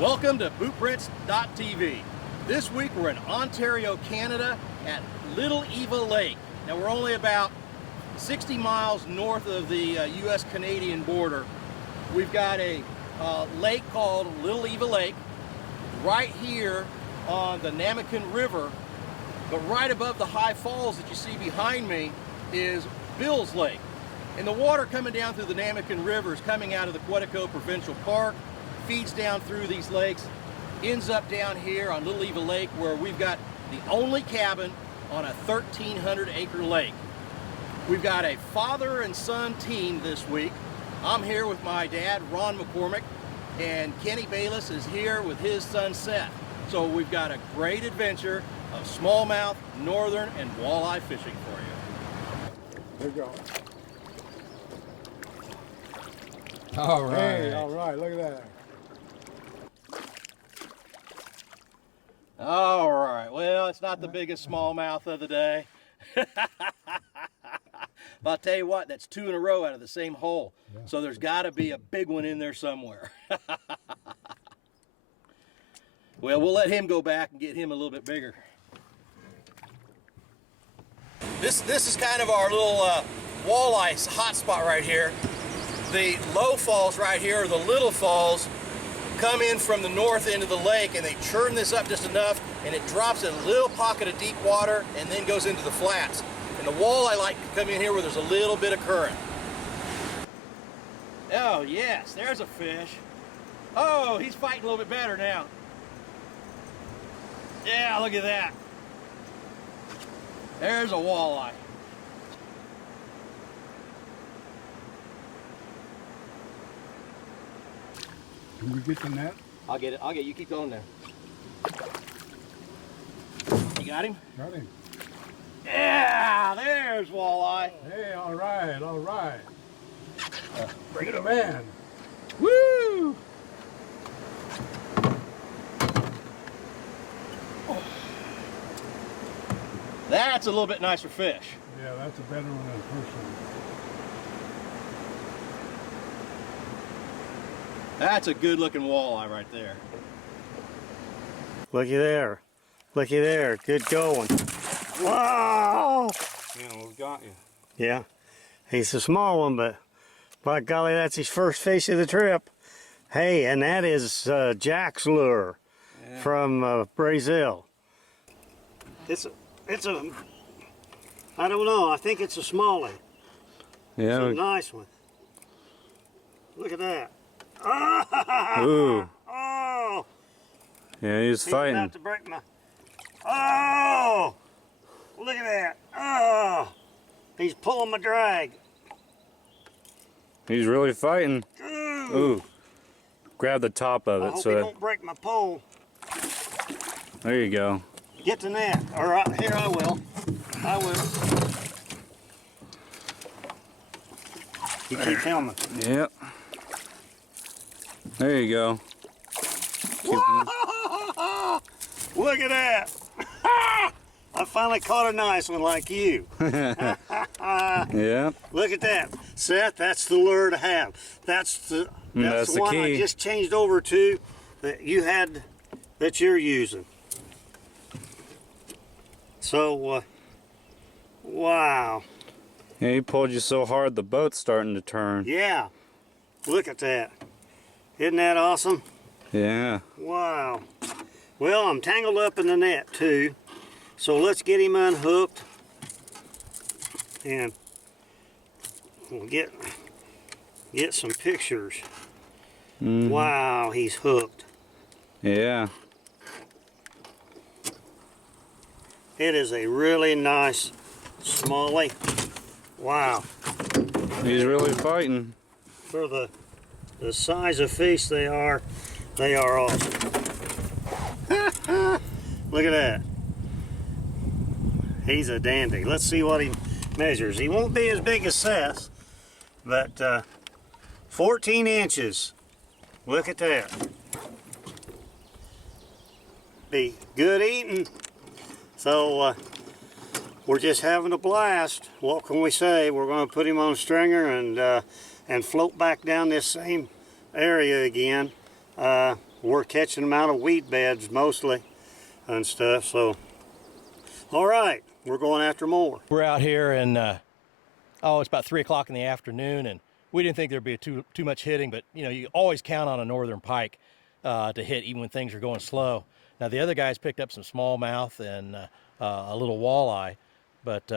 Welcome to BootPrints.tv. This week we're in Ontario, Canada at Little Eva Lake. Now we're only about 60 miles north of the US-Canadian border. We've got a lake called Little Eva Lake right here on the Namakan River, but right above the high falls that you see behind me is Bill's Lake. And the water coming down through the Namakan River is coming out of the Quetico Provincial Park, feeds down through these lakes, ends up down here on Little Eva Lake, where we've got the only cabin on a 1,300-acre lake. We've got a father and son team this week. I'm here with my dad, Ron McCormick, and Kenny Bayless is here with his son, Seth. So we've got a great adventure of smallmouth, northern, and walleye fishing for you. There you go. All right. Hey, all right, look at that. All right, well, it's not the biggest smallmouth of the day. But I'll tell you what, that's two in a row out of the same hole. Yeah. So there's got to be a big one in there somewhere. Well, we'll let him go back and get him a little bit bigger. This is kind of our little walleye hot spot right here. The low falls right here, or the little falls, come in from the north end of the lake, and they churn this up just enough, and it drops in a little pocket of deep water and then goes into the flats. And the walleye like to come in here where there's a little bit of current. Oh yes, there's a fish. Oh, he's fighting a little bit better now. Yeah, look at that. There's a walleye. Can we get the net? I'll get it. I'll get you. Keep going there. You got him? Got him. Yeah, there's walleye. Hey, all right, all right. Bring it Good over. man. Woo! That's a little bit nicer fish. Yeah, that's a better one than the first one. That's a good looking walleye right there. Looky there. Looky there. Good going. Whoa! Yeah, we got you. Yeah. He's a small one, but by golly, that's his first fish of the trip. Hey, and that is Jack's lure from Brazil. It's a, I don't know, I think it's a smallie. Yeah. It's a nice one. Look at that. Ooh. Oh! Yeah, he's fighting. About to break my... Oh! Look at that. Oh! He's pulling my drag. He's really fighting. Ooh! Ooh. Grab the top of I it hope so he that, don't break my pole. there you go. Get the net. All right, here I will. I will. You keep filming. Yep. There you go. Look at that. I finally caught a nice one like you. Yeah. Look at that. Seth, that's the lure to have. That's the one key. I just changed over to that you had, that you're using. So, wow. Yeah, he pulled you so hard the boat's starting to turn. Yeah. Look at that. Isn't that awesome? Yeah. Wow. Well, I'm tangled up in the net too. So let's get him unhooked. And we'll get some pictures. Mm. Wow, he's hooked. Yeah. It is a really nice smallie. Wow. He's really fighting. For the size of fish they are awesome. Look at that. He's a dandy. Let's see what he measures. He won't be as big as Seth, but 14 inches. Look at that. Be good eating. So we're just having a blast. What can we say? We're going to put him on a stringer and float back down this same area again. We're catching them out of wheat beds mostly and stuff. So, all right, we're going after more. We're out here and it's about 3 o'clock in the afternoon, and we didn't think there'd be too much hitting, but you always count on a northern pike to hit even when things are going slow. Now the other guys picked up some smallmouth and a little walleye, but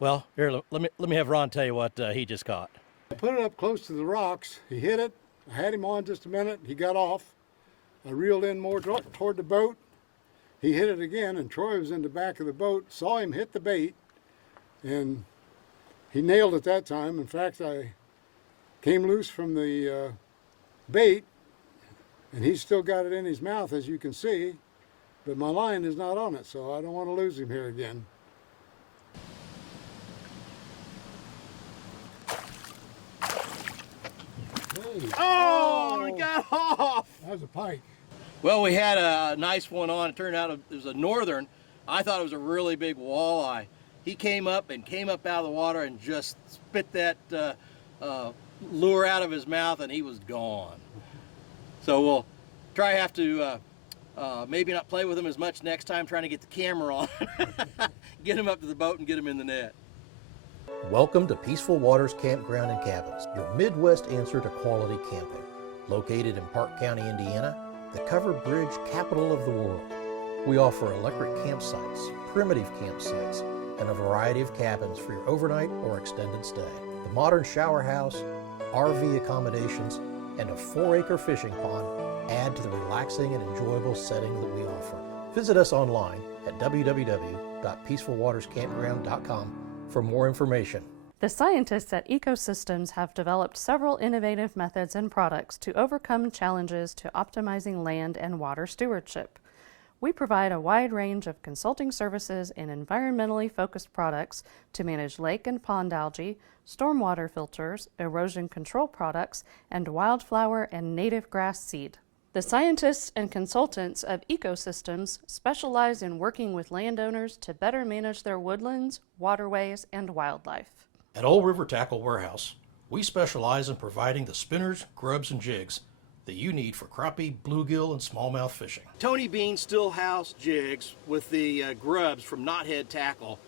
well, here, let me have Ron tell you what he just caught. I put it up close to the rocks. He hit it. I had him on just a minute. He got off. I reeled in more toward the boat. He hit it again, and Troy was in the back of the boat. Saw him hit the bait, and he nailed it that time. In fact, I came loose from the bait, and he's still got it in his mouth, as you can see, but my line is not on it, so I don't want to lose him here again. Hey. Oh, he got off! That was a pike. Well, we had a nice one on. It turned out it was a northern. I thought it was a really big walleye. He came up out of the water and just spit that lure out of his mouth, and he was gone. So we'll have to maybe not play with him as much next time, trying to get the camera on, get him up to the boat and get him in the net. Welcome to Peaceful Waters Campground and Cabins, your Midwest answer to quality camping. Located in Park County, Indiana, the covered bridge capital of the world. We offer electric campsites, primitive campsites, and a variety of cabins for your overnight or extended stay. The modern shower house, RV accommodations, and a 4-acre fishing pond add to the relaxing and enjoyable setting that we offer. Visit us online at www.peacefulwaterscampground.com for more information. The scientists at Ecosystems have developed several innovative methods and products to overcome challenges to optimizing land and water stewardship. We provide a wide range of consulting services and environmentally focused products to manage lake and pond algae, stormwater filters, erosion control products, and wildflower and native grass seed. The scientists and consultants of Ecosystems specialize in working with landowners to better manage their woodlands, waterways, and wildlife. At Old River Tackle Warehouse, we specialize in providing the spinners, grubs, and jigs that you need for crappie, bluegill, and smallmouth fishing. Tony Bean's Stillhouse jigs with the grubs from Knothead Tackle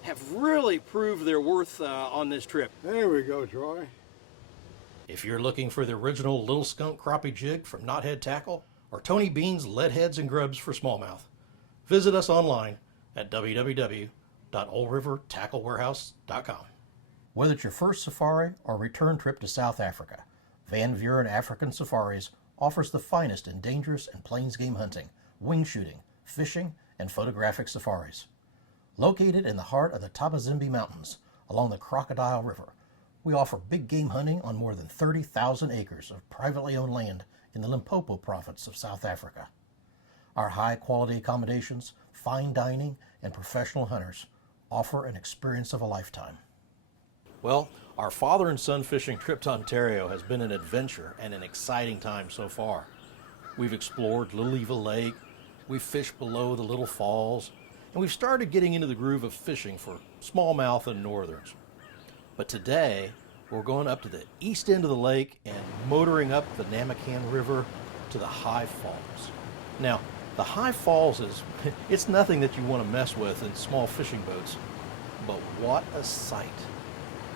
have really proved their worth on this trip. There we go, Troy. If you're looking for the original Little Skunk crappie jig from Knothead Tackle or Tony Bean's lead heads and grubs for smallmouth, visit us online at www.oldrivertacklewarehouse.com. Whether it's your first safari or return trip to South Africa, Van Buren African Safaris offers the finest in dangerous and plains game hunting, wing shooting, fishing, and photographic safaris. Located in the heart of the Tabazimbi Mountains along the Crocodile River, we offer big game hunting on more than 30,000 acres of privately owned land in the Limpopo province of South Africa. Our high-quality accommodations, fine dining, and professional hunters offer an experience of a lifetime. Well, our father and son fishing trip to Ontario has been an adventure and an exciting time so far. We've explored Little Eva Lake, we've fished below the Little Falls, and we've started getting into the groove of fishing for smallmouth and northerns. But today, we're going up to the east end of the lake and motoring up the Namakan River to the High Falls. Now, the High Falls it's nothing that you want to mess with in small fishing boats, but what a sight.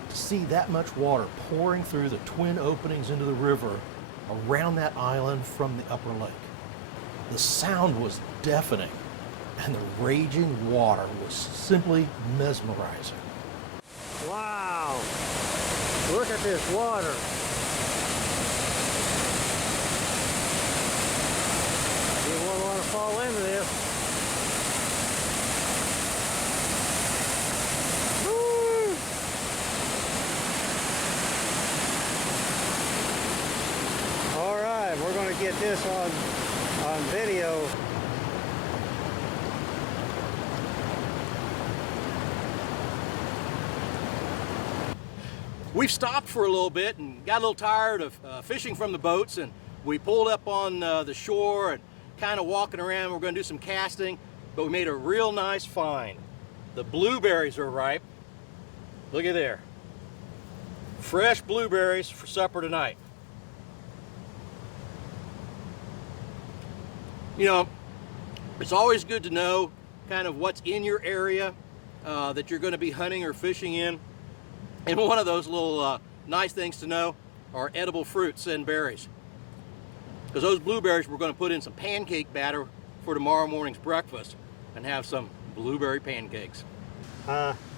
To see that much water pouring through the twin openings into the river around that island from the upper lake. The sound was deafening, and the raging water was simply mesmerizing. Wow! Look at this water. You won't want to fall into this. Woo! All right, we're going to get this on video. We've stopped for a little bit and got a little tired of fishing from the boats, and we pulled up on the shore and kind of walking around. We're going to do some casting, but we made a real nice find. The blueberries are ripe. Look at there. Fresh blueberries for supper tonight. You know, it's always good to know kind of what's in your area that you're going to be hunting or fishing in. And one of those little nice things to know are edible fruits and berries. Because those blueberries we're going to put in some pancake batter for tomorrow morning's breakfast and have some blueberry pancakes.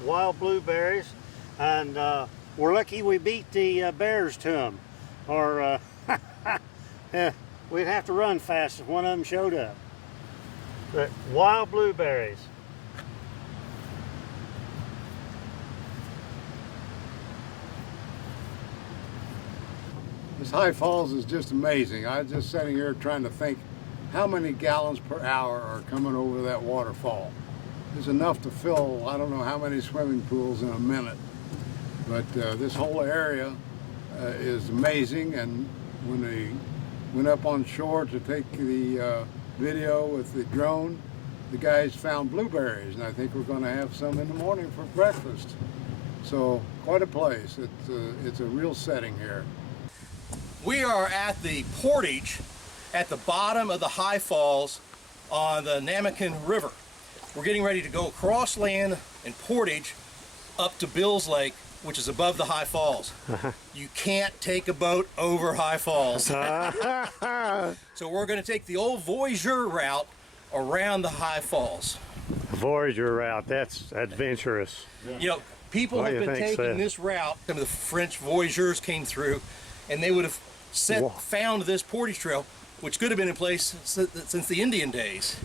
Wild blueberries, and we're lucky we beat the bears to them, or we'd have to run fast if one of them showed up. But wild blueberries. This High Falls is just amazing. I was just sitting here trying to think how many gallons per hour are coming over that waterfall. It's enough to fill, I don't know how many swimming pools in a minute. But this whole area is amazing, and when they went up on shore to take the video with the drone, the guys found blueberries, and I think we're going to have some in the morning for breakfast. So quite a place. It's a real setting here. We are at the portage at the bottom of the High Falls on the Namakan River. We're getting ready to go across land and portage up to Bill's Lake, which is above the High Falls. You can't take a boat over High Falls. So we're going to take the old Voyageur route around the High Falls. Voyageur route, that's adventurous. You know, people have been taking this route. Some of the French voyageurs came through, and they would have found this portage trail, which could have been in place since the Indian days.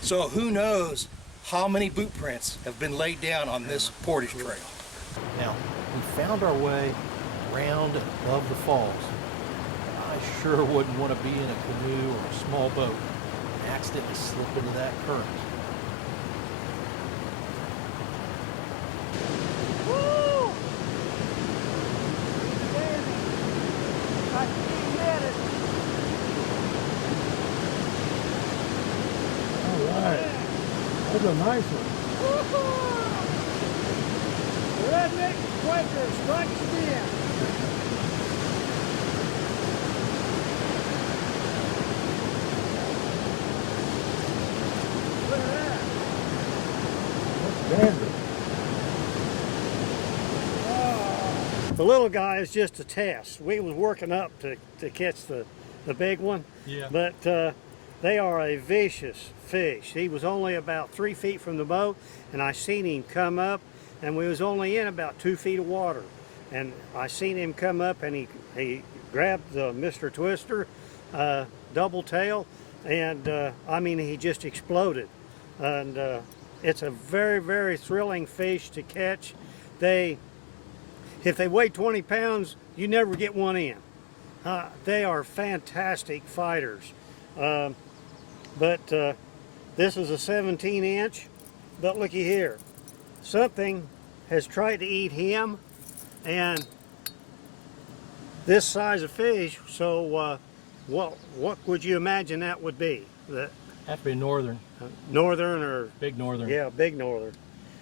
So who knows how many boot prints have been laid down on this portage trail. Now, we found our way round above the falls. I sure wouldn't want to be in a canoe or a small boat and accidentally slip into that current. That's a nice one. Redneck Quaker strikes again. Look at that. That's dandy. The little guy is just a test. We was working up to catch the big one, but they are a vicious fish. He was only about 3 feet from the boat, and I seen him come up, and we was only in about 2 feet of water. And I seen him come up, and he grabbed the Mr. Twister double tail, and I mean, he just exploded. And it's a very, very thrilling fish to catch. If they weigh 20 pounds, you never get one in. They are fantastic fighters. But this is a 17-inch, but looky here. Something has tried to eat him and this size of fish, so what would you imagine that would be? Have to be northern. Northern or? Big northern. Yeah, big northern.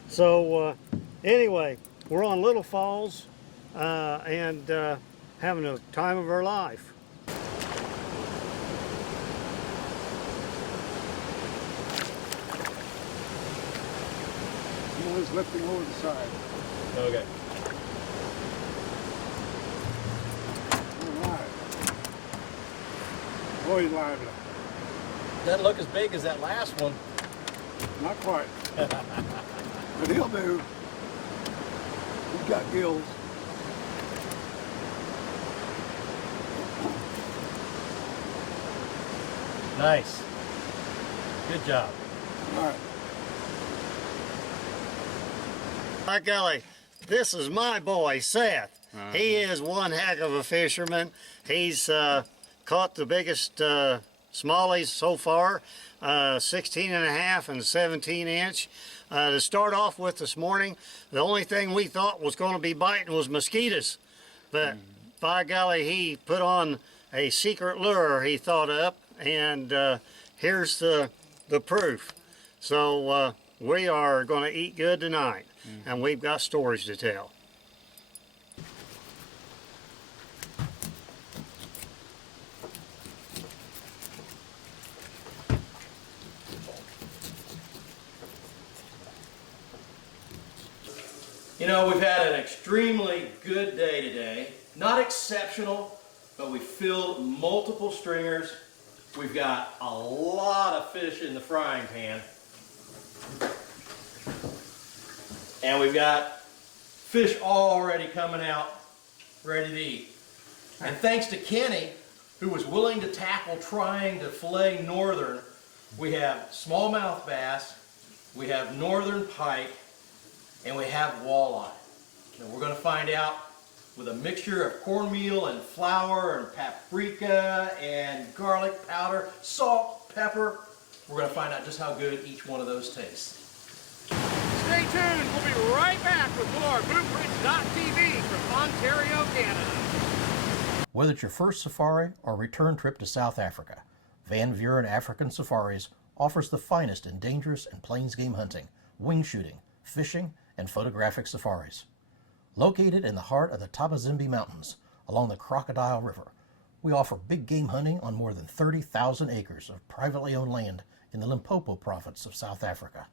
So anyway, we're on Little Falls and having a time of our life. Always lifting over the side. Okay. All right. Always lively. Doesn't look as big as that last one. Not quite. But he'll do. He's got gills. Nice. Good job. All right. By golly, this is my boy, Seth. He is one heck of a fisherman. He's caught the biggest smallies so far, 16 and a half and 17 inch. To start off with this morning, the only thing we thought was going to be biting was mosquitoes. But by golly, he put on a secret lure he thought up, and here's the proof. So we are going to eat good tonight, and we've got stories to tell. You know, we've had an extremely good day today. Not exceptional, but we filled multiple stringers. We've got a lot of fish in the frying pan. And we've got fish already coming out, ready to eat. And thanks to Kenny, who was willing to tackle trying to fillet northern, we have smallmouth bass, we have northern pike, and we have walleye. And we're going to find out with a mixture of cornmeal and flour and paprika and garlic powder, salt, pepper. We're going to find out just how good each one of those tastes. Stay tuned. We'll be right back with more BlueBridge.tv from Ontario, Canada. Whether it's your first safari or return trip to South Africa, Van Buren African Safaris offers the finest in dangerous and plains game hunting, wing shooting, fishing, and photographic safaris. Located in the heart of the Tabazimbi Mountains along the Crocodile River, we offer big game hunting on more than 30,000 acres of privately owned land in the Limpopo province of South Africa.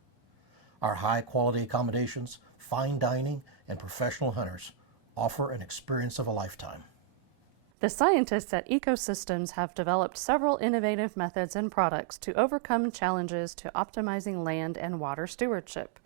Our high-quality accommodations, fine dining, and professional hunters offer an experience of a lifetime. The scientists at Ecosystems have developed several innovative methods and products to overcome challenges to optimizing land and water stewardship.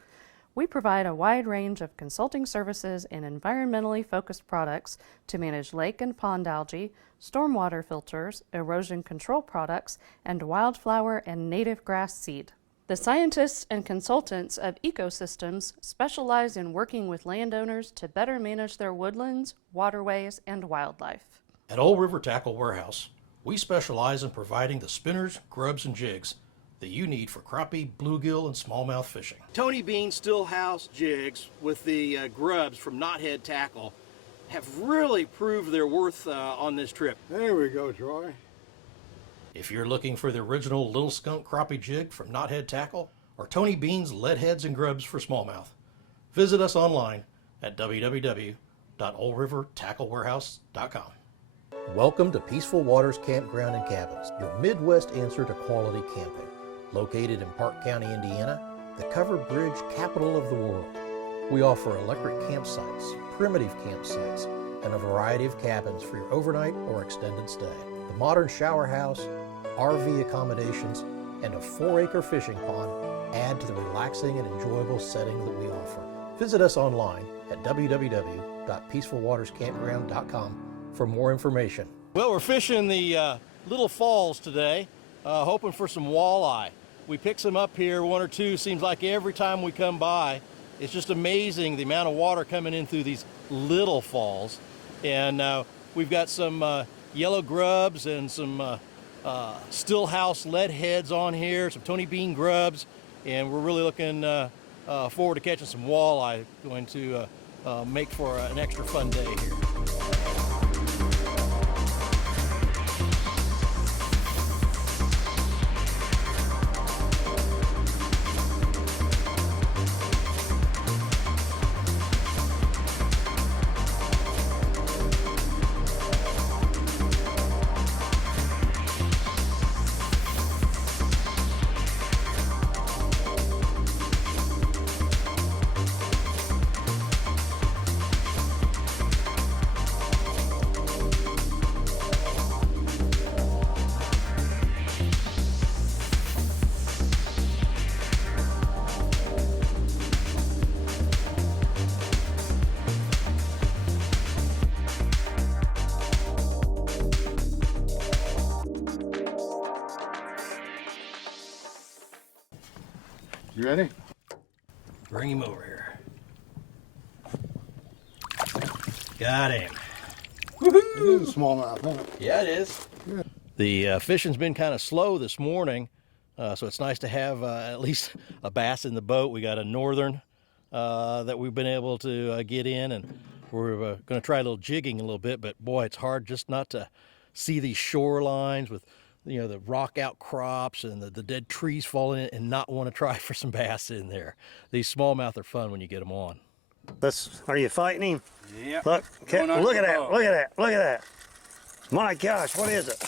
We provide a wide range of consulting services and environmentally focused products to manage lake and pond algae, stormwater filters, erosion control products, and wildflower and native grass seed. The scientists and consultants of Ecosystems specialize in working with landowners to better manage their woodlands, waterways, and wildlife. At Old River Tackle Warehouse, we specialize in providing the spinners, grubs, and jigs that you need for crappie, bluegill, and smallmouth fishing. Tony Bean's Stillhouse jigs with the grubs from Knothead Tackle have really proved their worth on this trip. There we go, Troy. If you're looking for the original Little Skunk crappie jig from Knothead Tackle or Tony Bean's lead heads and grubs for smallmouth, visit us online at www.oldrivertacklewarehouse.com. Welcome to Peaceful Waters Campground and Cabins, your Midwest answer to quality camping. Located in Park County, Indiana, the covered bridge capital of the world. We offer electric campsites, primitive campsites, and a variety of cabins for your overnight or extended stay. The modern shower house, RV accommodations, and a 4-acre fishing pond add to the relaxing and enjoyable setting that we offer. Visit us online at www.peacefulwaterscampground.com for more information. Well, we're fishing the Little Falls today, hoping for some walleye. We pick some up here, one or two, seems like every time we come by. It's just amazing the amount of water coming in through these little falls. And we've got some yellow grubs and some Stillhouse lead heads on here, some Tony Bean grubs, and we're really looking forward to catching some walleye. Going to make for an extra fun day here. You ready? Bring him over here. Got him. It is a smallmouth, isn't it? Yeah, it is. Yeah. The fishing's been kind of slow this morning, so it's nice to have at least a bass in the boat. We got a northern that we've been able to get in, and we're going to try a little jigging a little bit, but boy, it's hard just not to see these shorelines with, you know, the rock outcrops and the dead trees falling in and not want to try for some bass in there. These smallmouth are fun when you get them on. Are you fighting him? Yeah. Look at that, look at that. My gosh, what is it?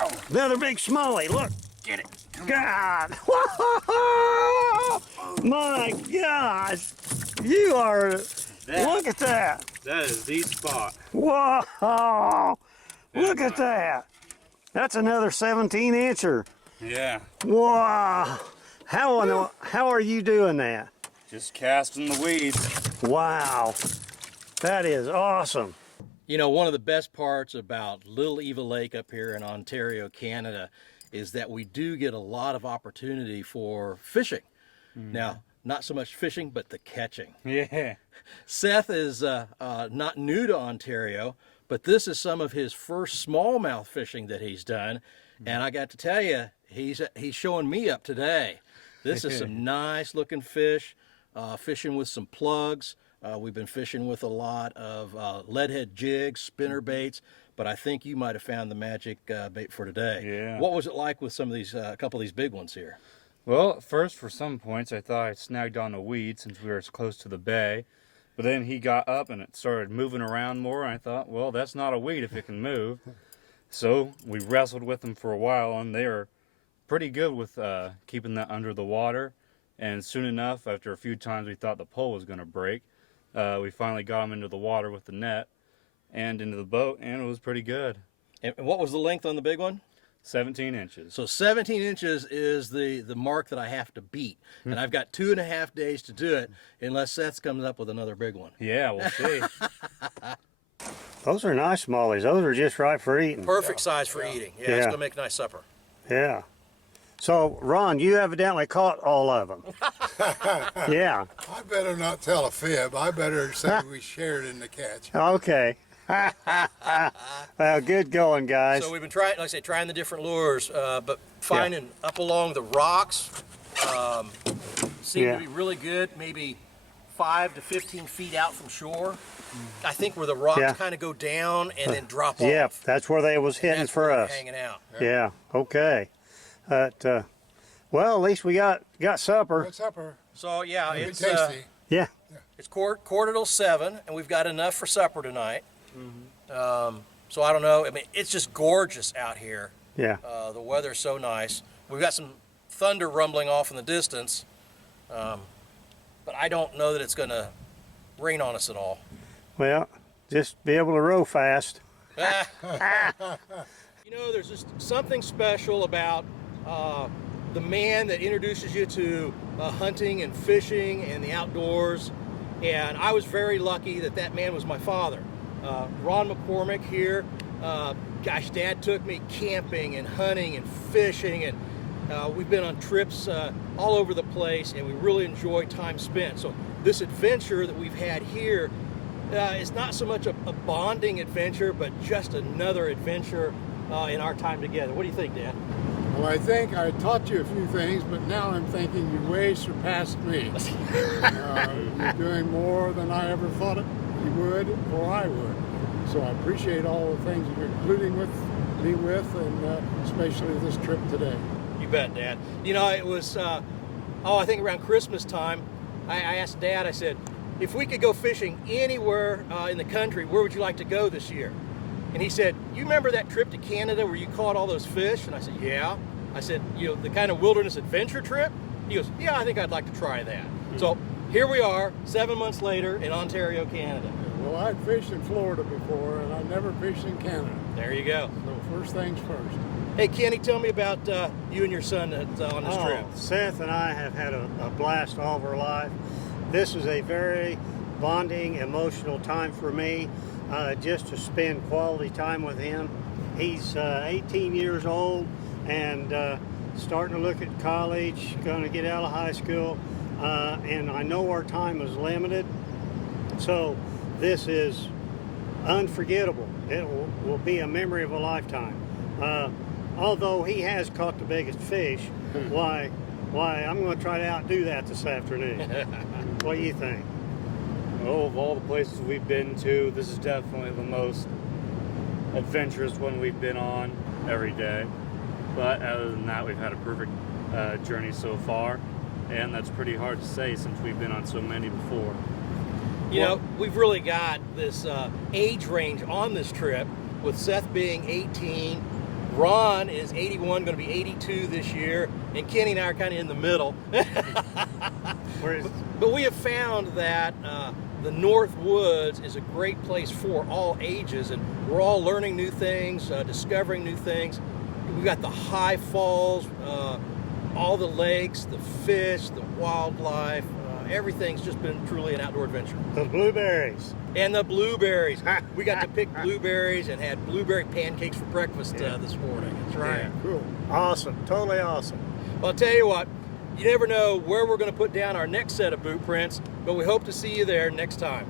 Oh. Another big smallie, look. Get it. God. My gosh. You are Look at that. That is the spot. Whoa! Look at that. That's another 17-incher. Yeah. Wow! How are you doing that? Just casting the weeds. Wow! That is awesome. You know, one of the best parts about Little Eva Lake up here in Ontario, Canada, is that we do get a lot of opportunity for fishing. Now, not so much fishing, but the catching. Yeah. Seth is not new to Ontario, but this is some of his first smallmouth fishing that he's done. And I got to tell you, he's showing me up today. This is some nice looking fish, fishing with some plugs. We've been fishing with a lot of leadhead jigs, spinner baits, but I think you might have found the magic bait for today. Yeah. What was it like with some of these, a couple of these big ones here? Well, at first, for some points, I thought I snagged on a weed since we were as close to the bay. But then he got up and it started moving around more, and I thought, well, that's not a weed if it can move. So we wrestled with them for a while, and they are pretty good with keeping that under the water. And soon enough, after a few times we thought the pole was going to break, we finally got them into the water with the net and into the boat, and it was pretty good. And what was the length on the big one? 17 inches. So 17 inches is the mark that I have to beat. And I've got 2.5 days to do it unless Seth comes up with another big one. Yeah, we'll see. Those are nice smallies. Those are just right for eating. Perfect size for eating. Yeah, it's Yeah. going to make a nice supper. Yeah. So, Ron, you evidently caught all of them. Yeah. I better not tell a fib. I better say we shared in the catch. Okay. Well, good going, guys. So we've been trying, like I say, trying the different lures, but finding up along the rocks seem to be really good, maybe 5 to 15 feet out from shore. I think where the rocks kind of go down and then drop off. Yep, that's where they was hitting That's for where they're us. hanging out. Yeah, okay. But, well, at least we got supper. What's supper? So yeah, Very it's tasty. Yeah. it's quarter till 7, and we've got enough for supper tonight. So I don't know. I mean, it's just gorgeous out here. Yeah. The weather's so nice. We've got some thunder rumbling off in the distance, but I don't know that it's going to rain on us at all. Well, just be able to row fast. You know, there's just something special about the man that introduces you to hunting and fishing and the outdoors. And I was very lucky that that man was my father. Ron McCormick here. Gosh, Dad took me camping and hunting and fishing, and we've been on trips all over the place, and we really enjoy time spent. So this adventure that we've had here is not so much a bonding adventure, but just another adventure in our time together. What do you think, Dad? Well, I think I taught you a few things, but now I'm thinking you way surpassed me. You're doing more than I ever thought you would or I would. So I appreciate all the things you're including with me with, and especially this trip today. You bet, Dad. You know, it was, I think around Christmas time, I asked Dad, I said, if we could go fishing anywhere in the country, where would you like to go this year? And he said, you remember that trip to Canada where you caught all those fish? And I said, yeah. I said, you know, the kind of wilderness adventure trip? He goes, yeah, I think I'd like to try that. So here we are, 7 months later in Ontario, Canada. Well, I'd fished in Florida before, and I'd never fished in Canada. There you go. So first things first. Hey, Kenny, tell me about you and your son on this trip. Seth and I have had a blast all of our life. This is a very bonding, emotional time for me, just to spend quality time with him. He's 18 years old and starting to look at college, going to get out of high school, and I know our time is limited, so this is unforgettable. It will be a memory of a lifetime. Although he has caught the biggest fish, why I'm going to try to outdo that this afternoon. What do you think? Oh, of all the places we've been to, this is definitely the most adventurous one we've been on every day. But other than that, we've had a perfect journey so far, and that's pretty hard to say since we've been on so many before. You know, we've really got this age range on this trip, with Seth being 18, Ron is 81, going to be 82 this year, and Kenny and I are kind of in the middle. But we have found that the North Woods is a great place for all ages, and we're all learning new things, discovering new things. We've got the high falls, all the lakes, the fish, the wildlife. Everything's just been truly an outdoor adventure. The blueberries. And the blueberries. We got to pick blueberries and had blueberry pancakes for breakfast this morning. That's right. Yeah, cool. Awesome. Totally awesome. Well, I'll tell you what, you never know where we're going to put down our next set of boot prints, but we hope to see you there next time.